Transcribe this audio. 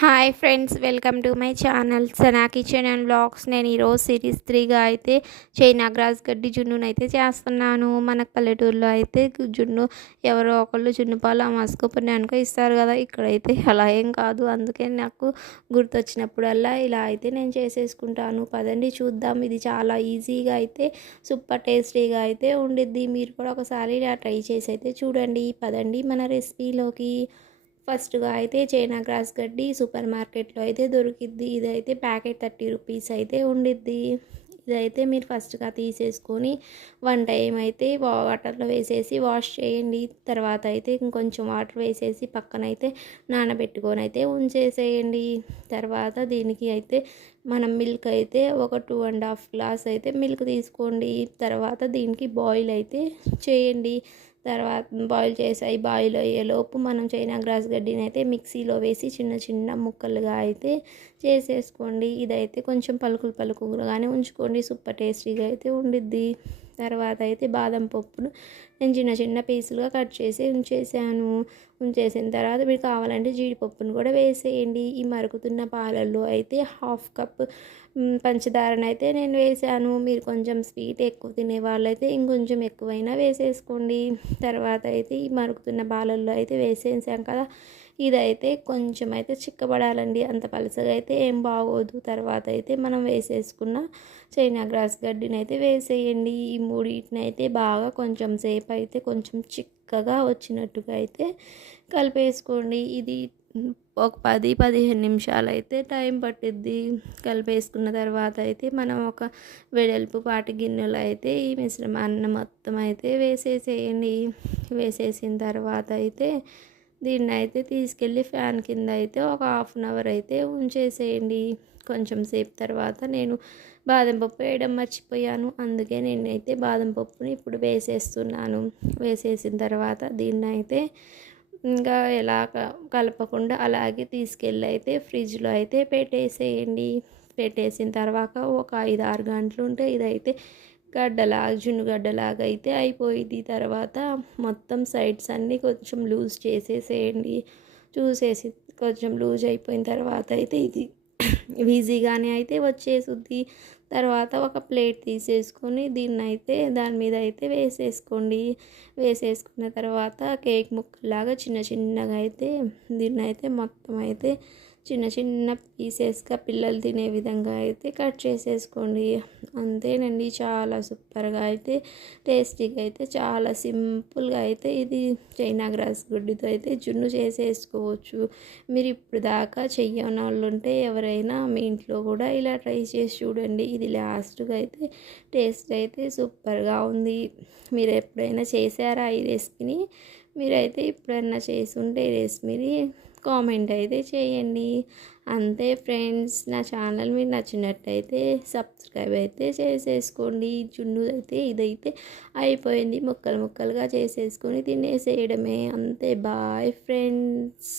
Hi friends, welcome to my channel Sana kitchen and blogs. నేను ఈరోజు series 3గా అయితే China grass గడ్డి జున్నును అయితే చేస్తున్నాను. మనకు పల్లెటూరులో అయితే జున్ను ఎవరో ఒకళ్ళు జున్ను పాలు అమాసుకోపోయి అనుకో ఇస్తారు కదా. ఇక్కడైతే అలా ఏం కాదు. అందుకే నాకు గుర్తొచ్చినప్పుడల్లా ఇలా అయితే నేను చేసేసుకుంటాను. పదండి చూద్దాం. ఇది చాలా ఈజీగా అయితే సూపర్ టేస్టీగా అయితే ఉండిద్ది. మీరు కూడా ఒకసారి ఇలా ట్రై చేసి అయితే చూడండి. పదండి మన రెసిపీలోకి. ఫస్ట్‌గా అయితే చైనా గ్రాస్ గడ్డి సూపర్ మార్కెట్‌లో అయితే దొరికిద్ది. ఇదైతే ప్యాకెట్ 30 రూపీస్ అయితే ఉండిద్ది. ఇదైతే మీరు ఫస్ట్‌గా తీసేసుకొని 1 టైం అయితే వాటర్‌లో వేసేసి వాష్ చేయండి. తర్వాత అయితే ఇంకొంచెం వాటర్ వేసేసి పక్కనైతే నానబెట్టుకొని అయితే ఉంచేసేయండి. తర్వాత దీనికి అయితే మనం మిల్క్ అయితే ఒక 2 ½ గ్లాస్ అయితే మిల్క్ తీసుకోండి. తర్వాత దీనికి బాయిల్ అయితే చేయండి. తర్వాత బాయిల్ అయ్యేలోపు మనం చైనా గ్రాస్ గడ్డిని అయితే మిక్సీలో వేసి చిన్న చిన్న ముక్కలుగా అయితే చేసేసుకోండి. ఇదైతే కొంచెం పలుకులు పలుకులుగానే ఉంచుకోండి. సూపర్ టేస్టీగా అయితే ఉండిద్ది. తర్వాత అయితే బాదం పప్పును నేను చిన్న చిన్న పీసులుగా కట్ చేసి ఉంచేసాను. ఉంచేసిన తర్వాత మీరు కావాలంటే జీడిపప్పును కూడా వేసేయండి. ఈ మరుగుతున్న పాలల్లో అయితే హాఫ్ కప్ పంచదారనైతే నేను వేసాను. మీరు కొంచెం స్వీట్ ఎక్కువ తినే వాళ్ళైతే ఇంకొంచెం ఎక్కువైనా వేసేసుకోండి. తర్వాత అయితే ఈ మరుగుతున్న పాలల్లో అయితే వేసేసాం కదా. ఇదైతే కొంచెం అయితే చిక్కబడాలండి. అంత పలసగా అయితే ఏం బాగోదు. తర్వాత అయితే మనం వేసేసుకున్న చైనా గ్రాస్ గడ్డిని అయితే వేసేయండి. ఈ మూడింటిని అయితే బాగా కొంచెం సేపు అయితే కొంచెం చిక్కగా వచ్చినట్టుగా అయితే కలిపేసుకోండి. ఇది ఒక 10-15 నిమిషాలు అయితే టైం పట్టిద్ది. కలిపేసుకున్న తర్వాత అయితే మనం ఒక వెడల్పు పాటి గిన్నెలో అయితే ఈ మిశ్రమాన్ని మొత్తం అయితే వేసేసేయండి. వేసేసిన తర్వాత అయితే దీన్ని అయితే తీసుకెళ్ళి ఫ్యాన్ కింద అయితే ఒక హాఫ్ అన్ అవర్ అయితే ఉంచేసేయండి. కొంచెం సేపు తర్వాత నేను బాదం పప్పు వేయడం మర్చిపోయాను. అందుకే నేనైతే బాదం పప్పుని ఇప్పుడు వేసేస్తున్నాను. వేసేసిన తర్వాత దీన్ని అయితే ఇంకా ఎలా కలపకుండా అలాగే తీసుకెళ్ళి అయితే ఫ్రిడ్జ్లో అయితే పెట్టేసేయండి. పెట్టేసిన తర్వాత ఒక 5-6 గంటలు ఉంటే ఇదైతే జున్ను గడ్డలాగా అయితే అయిపోయింది. తర్వాత మొత్తం సైడ్స్ అన్నీ కొంచెం లూజ్ చేసేసేయండి. చూసేసి కొంచెం లూజ్ అయిపోయిన తర్వాత అయితే ఇది ఈజీగానే అయితే వచ్చేసుద్ది. తర్వాత ఒక ప్లేట్ తీసేసుకొని దీన్నైతే దాని మీద అయితే వేసేసుకోండి. వేసేసుకున్న తర్వాత కేక్ ముక్కలాగా చిన్న చిన్నగా అయితే దీన్నైతే మొత్తం అయితే చిన్న చిన్న పీసెస్గా పిల్లలు తినే విధంగా అయితే కట్ చేసేసుకోండి. అంతేనండి, చాలా సూపర్గా అయితే టేస్టీగా అయితే చాలా సింపుల్గా అయితే ఇది చైనా గ్రాస్ గుడ్డుతో అయితే జున్ను చేసేసుకోవచ్చు. మీరు ఇప్పుడు దాకా చెయ్యని వాళ్ళు ఉంటే ఎవరైనా మీ ఇంట్లో కూడా ఇలా ట్రై చేసి చూడండి. ఇది లాస్ట్గా అయితే టేస్ట్ అయితే సూపర్గా ఉంది. మీరు ఎప్పుడైనా చేశారా ఈ రెసిపీని? మీరైతే ఎప్పుడైనా చేసి ఉంటే ఈ రెసిపీని కామెంట్ అయితే చేయండి. అంతే ఫ్రెండ్స్, నా ఛానల్ మీకు నచ్చినట్టయితే సబ్స్క్రైబ్ అయితే చేసేసుకోండి. జున్ను అయితే ఇదైతే అయిపోయింది. ముక్కలు ముక్కలుగా చేసేసుకొని తినేసేయడమే. అంతే. Bye friends.